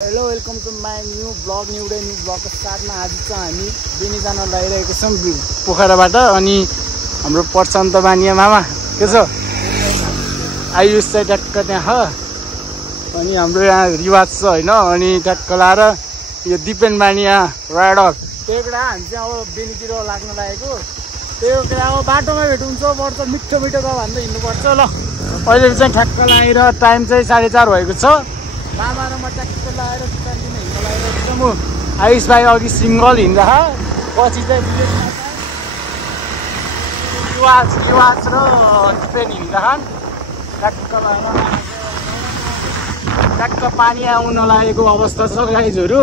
Hello welcome to my new blog new ब्लगको साथमा आज चाहिँ हामी बेनी जान लागिरहेको छौँ पोखराबाट। अनि हाम्रो प्रशान्त बानिया मामा के छ, आयुष चाहिँ ट्याक्क त्यहाँ छ। अनि हाम्रो यहाँ रिवाज छ होइन, अनि ट्याक्क लाएर यो दिपेन बानिया राइडर त्यो कुरा हामी चाहिँ अब बेनीतिर लाग्न लागेको। त्यो कुरा अब बाटोमा भेट हुन्छ पर्छ, मिठो मिठो गयो भन्दै हिँड्नुपर्छ। ल अहिले चाहिँ ठ्याक्क लागेर टाइम चाहिँ 4:30 भएको छ। मामा र म ट्याक्क लगाएर दुकानतिर हिँड्न लागिरहेको छु। म आयुष भाइ अघि सिङ्गल हिँड्दा पछि चाहिँ रिवाज र दिपेन हिँड्दा ट्याक्क लगाएर ट्याक्क पानी आउन लागेको अवस्था छ गाइजहरू।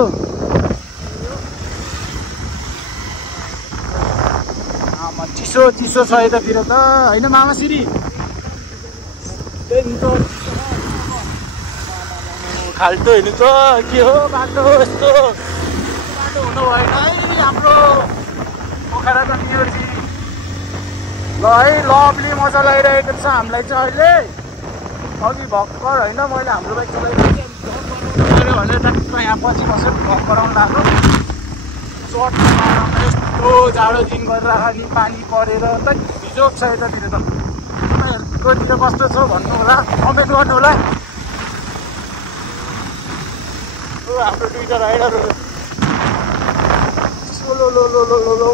चिसो चिसो छ यतातिर त होइन मामा सिरी खाल्टो हेर्नु त के हो बाटो, यस्तो बाटो हुनु भएन है हाम्रो पोखरा त यो चाहिँ। ल है लभली मजा लगाइरहेको छ हामीलाई चाहिँ अहिले। अघि भर्खर होइन मैले हाम्रो बाइक चलाइरहेको भनेर ट्याक्क यहाँ पछि बसेर भ्लग गराउनु लाग्यो। सर्टमा यस्तो जाडो दिन गरेर अनि पानी परेर त भिजो छ यतातिर त। तपाईँहरूकोतिर कस्तो छ भन्नु होला, कमेन्ट गर्नु होला। हाम्रो दुईटा राइडरहरू सोलो लो लो लो लो लो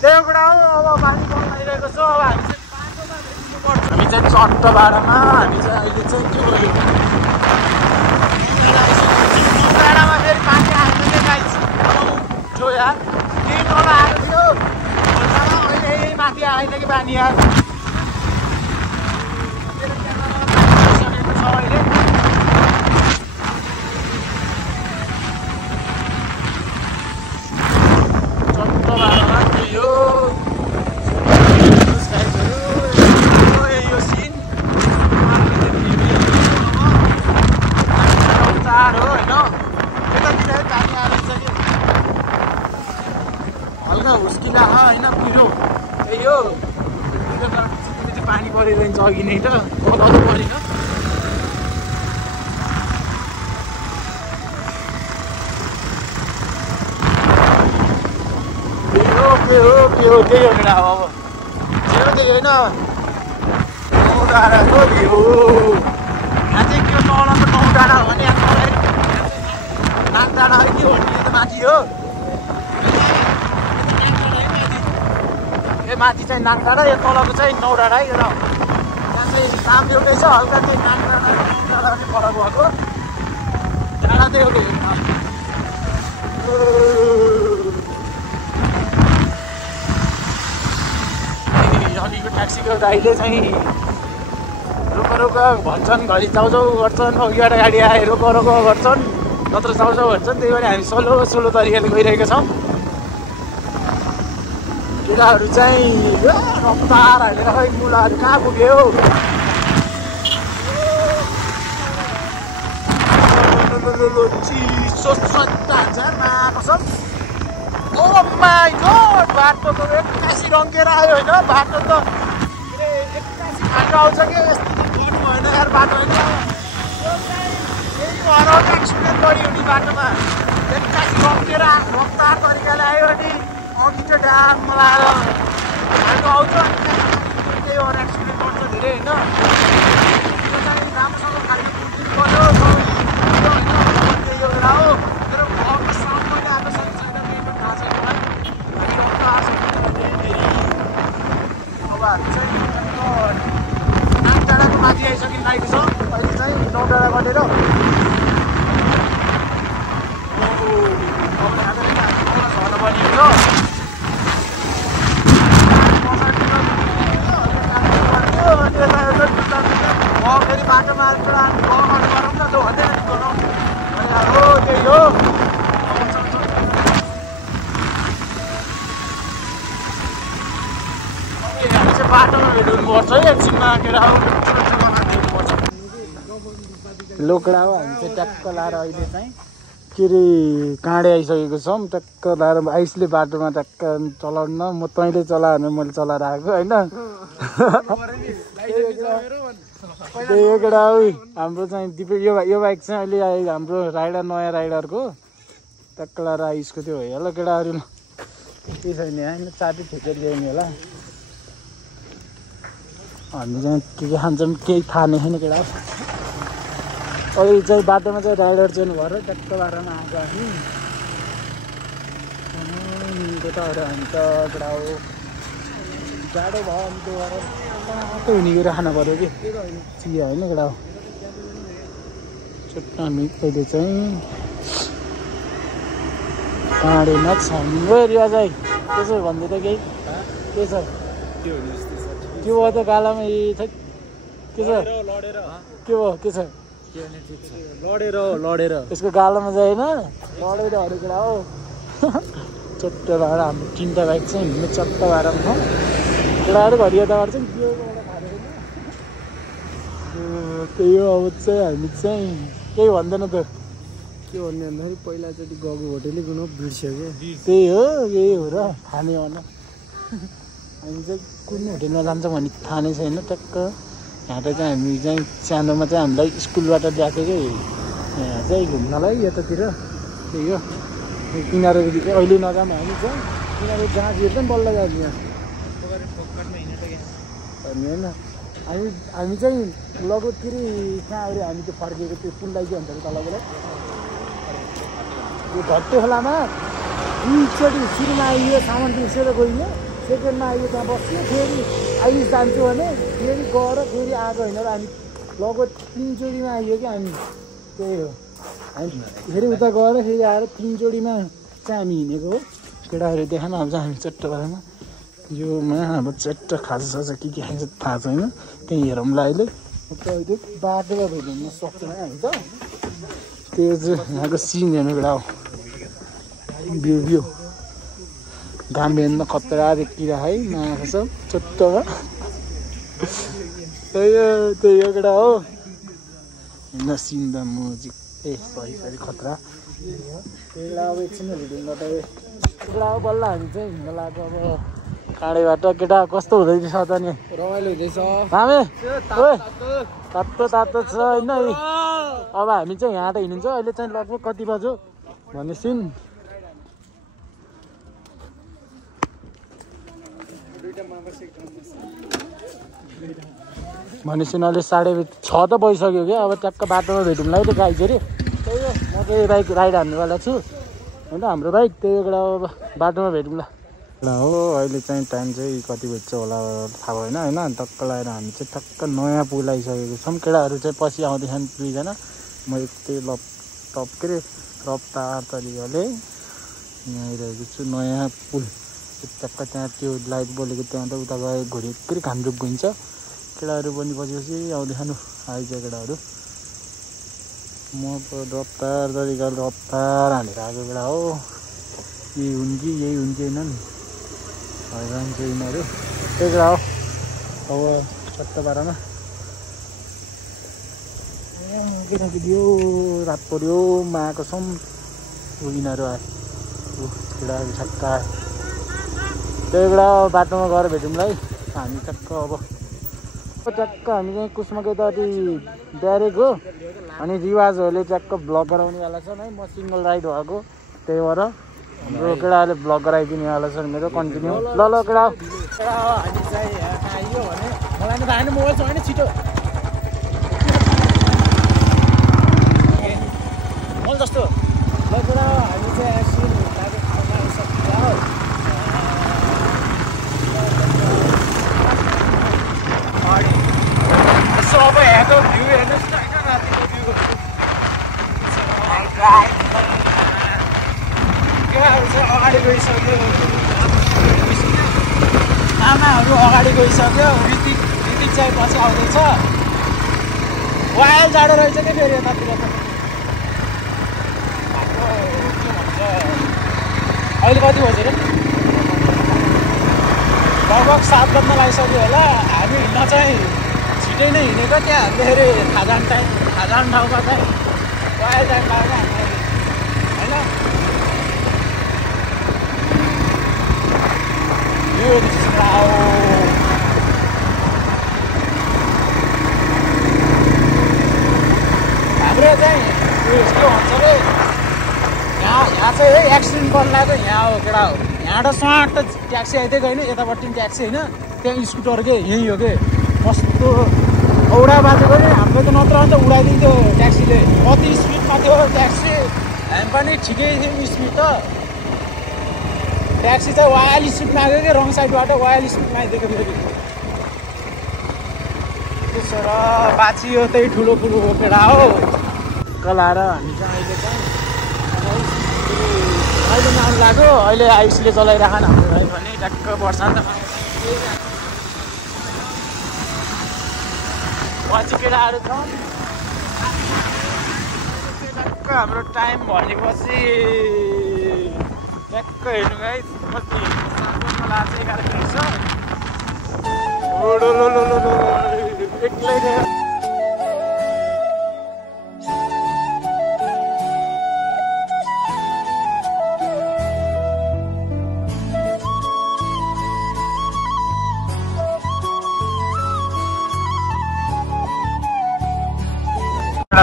त्यही कुरा हो। अब पानी पर्न लागिरहेको छ। अब हामी चाहिँ बाटोमा भेट्नुपर्छ। हामी चाहिँ चट्ट बाडामा हामी चाहिँ अहिले चाहिँ के गर्यो बाडामा फेरि पानी आएको थियो गाइस। जो यार केही तल आएको थियो अहिले यही माथि आएन कि पानी यार। छ अहिले हल्का हुस्किला होइन पिरो त्यही हो। पिरो पानी परेर जान्छ अघि नै त अगाउनु परेन। के हो त्यही हो मेरा अब त्यही होइन नौ डाँडा हो के हो। यहाँ चाहिँ के तल त नौ डाँडा हो भने यहाँ तल नाक डाँडा हो के भन्ने त माथि हो। यो माथि चाहिँ नाक डाँडा, यो तलको चाहिँ नौ डाँडा है। र यहाँ चाहिँ नाम एउटै छ, हल्का चाहिँ नाक डाँडा डाँडा पनि फरक भएको डाँडा चाहिँ एउटै हो। अघिको ट्याक्सीको दाइले चाहिँ रोक भन्छन्, घरि चाउचाउ गर्छन्, अघिबाट गाडी आए रोक गर्छन्, नत्र चाउचाउ भन्छन्। त्यही भएर हामी सोलो तरिकाले गइरहेका छौँ। केटाहरू चाहिँ रफ्तार हालेर खै मुलाहरू कहाँ पुग्यो। चिसो सत्तामा कसम। ओ माई गॉड बाटो त एक्कासी रङ्गेर आयो होइन। बाटो त एक्कासी खाएर आउँछ कि यस्तो गर्नु भएन यार बाटो होइन। यही भएर एक्सिडेन्ट बढी हुने बाटोमा एक्कासी रङ्गेर रफ्तार तरिकाले आयो अनि अघि चाहिँ डाँडमा लगाएर बाटो आउँछ। त्यही भएर एक्सिडेन्ट गर्छ धेरै होइन। त्यो चाहिँ राम्रोसँग खालि बुझ्नु पर्यो त्यही एउटा हो। तर घरको साउन्डले आएको छैन थाहा छैन है। अब हामी चाहिँ नाक डाँडाको माथि आइसकिन लागेको छ। अहिले चाहिँ नौ डाँडा गरेर फेरि बाटोमा गरौँ न जो भन्दै गरौँ हो त्यही हो। हामी चाहिँ बाटोमा भेट्नुपर्छ है एकछिनमा केटा हेर्नुपर्छ। लोकडा हो। हामी चाहिँ ट्याक्क लाएर अहिले चाहिँ के अरे काँडे आइसकेको छौँ। ट्याक्क लाएर आइसले बाटोमा ट्याक्क चलाउनु न, म तैँले चला भने मैले चलाएर आएको होइन। त्यही हो केटा हो हाम्रो चाहिँ दिपे यो बाइक चाहिँ अहिले हाम्रो राइडर नयाँ राइडरको टक्कला र आइसको त्यो भयो होला केटाहरू केही छैन होइन साथी ठेकेर गयो नि होला हामी चाहिँ के खान्छौँ केही थाहा नै छैन केटा अहिले चाहिँ बाटोमा चाहिँ राइडर चाहिँ भएर टक्क बाटोमा आएको हामी केटाहरू हामी त केटा हो जाडो भयो अनि त्यो भएर टक्कै हुने गएर खानु पऱ्यो कि चिया होइन केटा हो चट्ट हामी अहिले चाहिँ काँडेमा छ रिवाज है के छ भन्दै त केही के छ के भयो त गालामा के छ के भयो के छ लडेर यसको गालामा जाएन लडेरहरू केटा हो चट्ट भएर हाम्रो तिनवटा बाइक चाहिँ हिँड्ने चट्ट भएर छ केटाहरू घरि यताबाट चाहिँ त्यही हो अब चाहिँ हामी चाहिँ केही भन्दैन त के भन्ने भन्दाखेरि पहिलाचोटि गएको होटेलै गुण बिर्स्यो क्या त्यही हो यही हो र खाने भन हामी चाहिँ कुन होटेलमा जान्छौँ भने थाहा नै छैन टक्क यहाँ त चाहिँ हामी चाहिँ सानोमा चाहिँ हामीलाई स्कुलबाट ल्याएको कि यहाँ चाहिँ घुम्नलाई यतातिर त्यही हो किनारे अहिले नजाऊँ हामी चाहिँ किनारे जहाँ गिर पनि बल्ल जाने यहाँ होइन हामी चाहिँ लगभग के अरे कहाँ अरे हामी त्यो फर्केको त्यो पुललाई के भन्छ अरे तलबाट यो घट्टे खोलामा दुईचोटि सुरुमा आइयो सामान बिर्सेर गइयो सेकेन्डमा आइयो त्यहाँ बस्यो फेरि अहिले जान्छु भने फेरि गएर फेरि आएको होइन र हामी लगभग 3 जोडीमा आइयो कि हामी त्यही हो हामी फेरि उता गएर फेरि आएर 3 जोडीमा चाहिँ हामी हिँडेको हो केटाहरू देखान आउँछ हामी चट्ट बारेमा योमा अब चट्ट खाजासाजा के खान्छ थाहा छैन त्यहीँ हेरौँला अहिले त्यो बाटोमा भेट्नु सक्दैन हामी त त्यो चाहिँ यहाँको सिन हेर्नु केटा हो भ्यू घाम हेर्न खतरा देखिरहेको है माछा सब चट्टमा त्यही हो केटा हो हिँड्न सिन द म्युजिक सरी खतरा त्यही अब एकछिन भिडियोबाट केटा हो बल्ल हामी चाहिँ हिँड्न लाग्यो अब काँडेबाट केटा कस्तो हुँदैछ त नि रमाइलो हुँदैछ हामी तातो छ होइन अब हामी चाहिँ यहाँ त हिँडिन्छ अहिले चाहिँ लगभग कति बज्यो भनेपछि अहिले 6:30 त भइसक्यो क्या अब ट्याक्क बाटोमा भेटौँला है त गाई चाहिँ त्यही हो म चाहिँ बाइक राइड हान्नेवाला छु होइन हाम्रो बाइक त्यही हो अब बाटोमा भेटौँला ल हो अहिले चाहिँ टाइम चाहिँ कति बज्छ होला थाहा भएन होइन टक्क लगाएर हामी चाहिँ टक्क नयाँ पुल आइसकेको छौँ केटाहरू चाहिँ पछि आउँदैछन् 2 जना म यस्तै के अरे रफ्तार तरिकाले यहाँ आइरहेको छु नयाँ पुल टक्क त्यहाँ त्यो लाइट बोलेको त्यहाँ त उता गयो घुरी के अरे घामरुक गइन्छ केटाहरू पनि पछि आउँदैछन् आइज केटाहरू म रफ्तार तरिकाले रफ्तार हानेर आएको केटा हो यही हुन् कि यही हुन् कि होइन हैरान चाहिँ यिनीहरू त्यही केटा हो अब चट्ट बाह्रमा केटाकेटी यो रात पऱ्यो माको छौँ यिनीहरू आयो केटाहरू छक्क आयो त्यही बेला बाटोमा गएर भेटौँला है हामी टक्क अब ट्याक्क हामी चाहिँ कुसमा यतापट्टि ब्यारेक हो अनि रिवाजहरूले ट्याक्क भ्लग गराउनेवाला छन् है म सिङ्गल राइड भएको त्यही भएर हाम्रो केटाहरूले भ्लग गराइदिनेवाला छन् मेरो कन्टिन्यू ल केटा हामी चाहिँ आइयो भने मलाई त होइन मोबाइल छ होइन छिटो मोल जस्तो ल केटा हामी चाहिँ एकछिन अब यहाँको भ्यू हेर्नुहोस् न होइन रातिको भ्यू केटाहरू चाहिँ अगाडि गइसक्यो आमाहरू अगाडि गइसक्यो ऋतिक चाहिँ पछि आउँदैछ वाइल जाडो रहेछ क्या फेरि यतातिर त के भन्छ अहिले कति बज्यो अरे लगभग 7 बज्न लागिसक्यो होला हामी हिँड्न चाहिँ छिटै नै हिँडेको त्यहाँ फेरि खाजान ठाउँमा चाहिँ वाइल टाइम लाग्यो हामीलाई होइन यो चाहिँ के भन्छ अरे यहाँ चाहिँ है एक्सिडेन्ट पर्न लाग्यो यहाँ हो केटा हो यहाँबाट स्वाट ट्याक्सी आइदिएको होइन यतापट्टि ट्याक्सी होइन त्यहाँ स्कुटर के यहीँ हो कि कस्तो औडा बाजेको नि हाम्रो त नत्र अन्त उडाइदिन्थ्यो ट्याक्सीले कति स्पिडमा थियो ट्याक्सी हामी पनि ठिकै थियो स्पिड त ट्याक्सी चाहिँ वाइल स्पिडमा आएको कि रङ साइडबाट वाइल स्पिडमा आइदिएको फेरि त्यसो र बाछी यो त्यही ठुलो ठुलो केटा हो कलाएर हामी चाहिँ अहिले चाहिँ अहिले आउनु लाग्यो अहिले आयुषले चलाइराखन हाम्रो भाइ भने ट्याक्क वर्षान्तमा पछि केटाहरू छ ट्याक्क हाम्रो टाइम भनेपछि ट्याक्क हेर्नु गाइस कति 11 मिनट छ एक्लै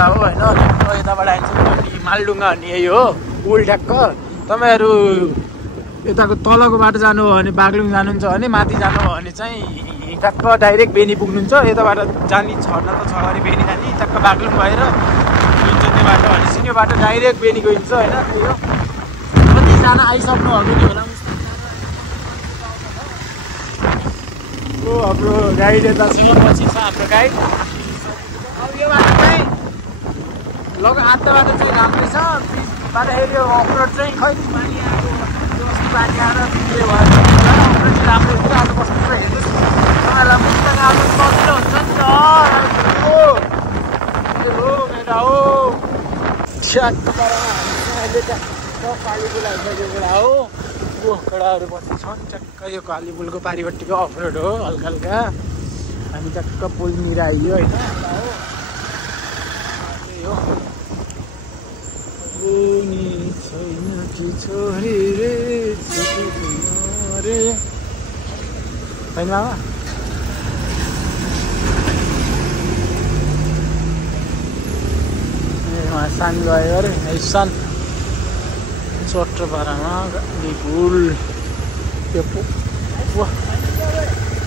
हो होइन यताबाट आइन्छ अनि मालडुङ्गा भन्ने यही हो पुल ट्याक्क तपाईँहरू यताको तलको बाटो जानु हो भने बागलुङ जानुहुन्छ भने माथि जानु हो भने चाहिँ ट्याक्क डाइरेक्ट बेनी पुग्नुहुन्छ यताबाट जाने छर्न त छ अरे बेनी जाने ट्याक्क बागलुङ भएर हिँड्छ त्यो बाटो भनेपछि यो बाटो डाइरेक्ट बेनी गइन्छ होइन त्यो कतिजना आइसक्नुभएको नि होला हाम्रो गाइड यता छ पछि छ हाम्रो गाइड अब यो बाटो चाहिँ लग आत्ता बाटो चाहिँ राम्रै छ बाटोखेरि यो अफरोड चाहिँ खै पानी आएको अस्ति पानी आएर के भयो अफरोड चाहिँ राम्रो हुन्छ आज कस्तो हेर्नुहोस् तपाईँलाई मुस्ताङ आउनु सजिलो हुन्छ नि त हेलो मेरा हो ट्याक्क पारामा हामी चाहिँ अहिले ट्याक्क कालीपुल आइसकेको कुरा हो केटाहरू पछि छन् ट्याक्क यो कालीपुलको पारिपट्टिको अफरोड हो हल्का हल्का हामी ट्याक्क पुलनिर आइयो होइन हो छैन कि छोरी रे रे होइन मामा सान गयो अरे सान चट्ट पारामा पुल त्यो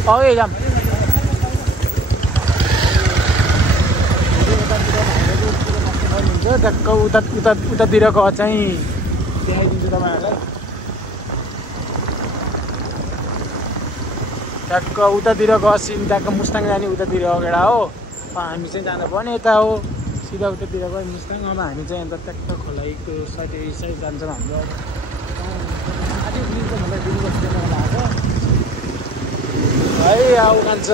अघि जाम ट्याक्क उतातिरको चाहिँ देखाइदिन्छु तपाईँहरूलाई ट्याक्क उतातिरको सिन ट्याक्क मुस्ताङ जाने उतातिर केटा हो हामी चाहिँ जानु पर्ने यता हो सिधा उतातिर गयो मुस्ताङ अब हामी चाहिँ अन्त ट्याक्क खोलाइको साइड जान्छौँ हाम्रो आधी मिल्छ मलाई दिनु बस्नु लाग्छ है आऊ कान्छ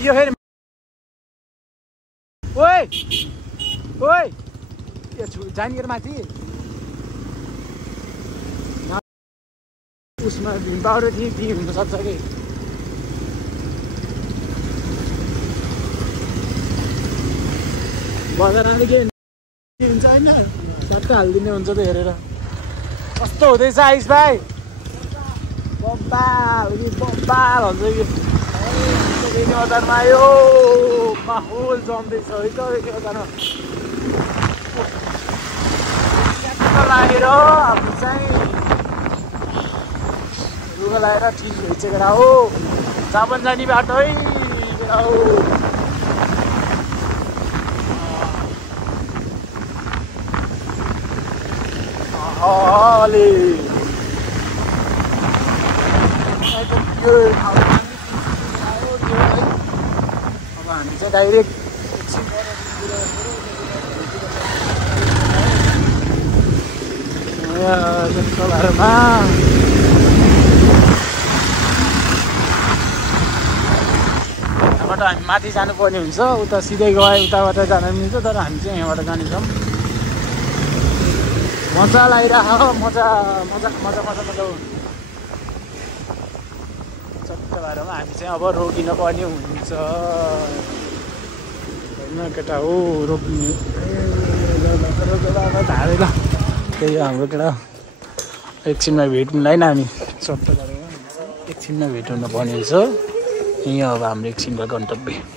यो फेरि ओइ ओइ यो जानिएर माथि उसमा भिमपाउडर थिएँ हुनसक्छ कि बजार आउने के हुन्छ होइन सट्ट हालिदिने हुन्छ त हेरेर कस्तो हुँदैछ आइस भाइ बब्बाल भन्छ कि बजारमा आयो माहौल जम्दैछ है त बजारमा लागेर हामी चाहिँ रुगा लगाएर ठिक भइसक्यो केटा हो जापान जाने बाटो है केटा हो अलि अब हामी चाहिँ डाइरेक्ट घरमा यहाँबाट हामी माथि जानुपर्ने हुन्छ उता सिधै गए उताबाट जान मिल्छ तर हामी चाहिँ यहाँबाट जानेछौँ मजा लागिरह मजा मजा मजा मजा मजा चट्ट भएरमा हामी चाहिँ अब रोकिन पर्ने हुन्छ होइन केटा हो रोक्ने धारे ल त्यही हाम्रो केटा एकछिनमा भेटौँला होइन हामी चट्ट भएरमा एकछिनमा भेट हुन पर्ने छ यहीँ अब हाम्रो एकछिनको गन्तव्य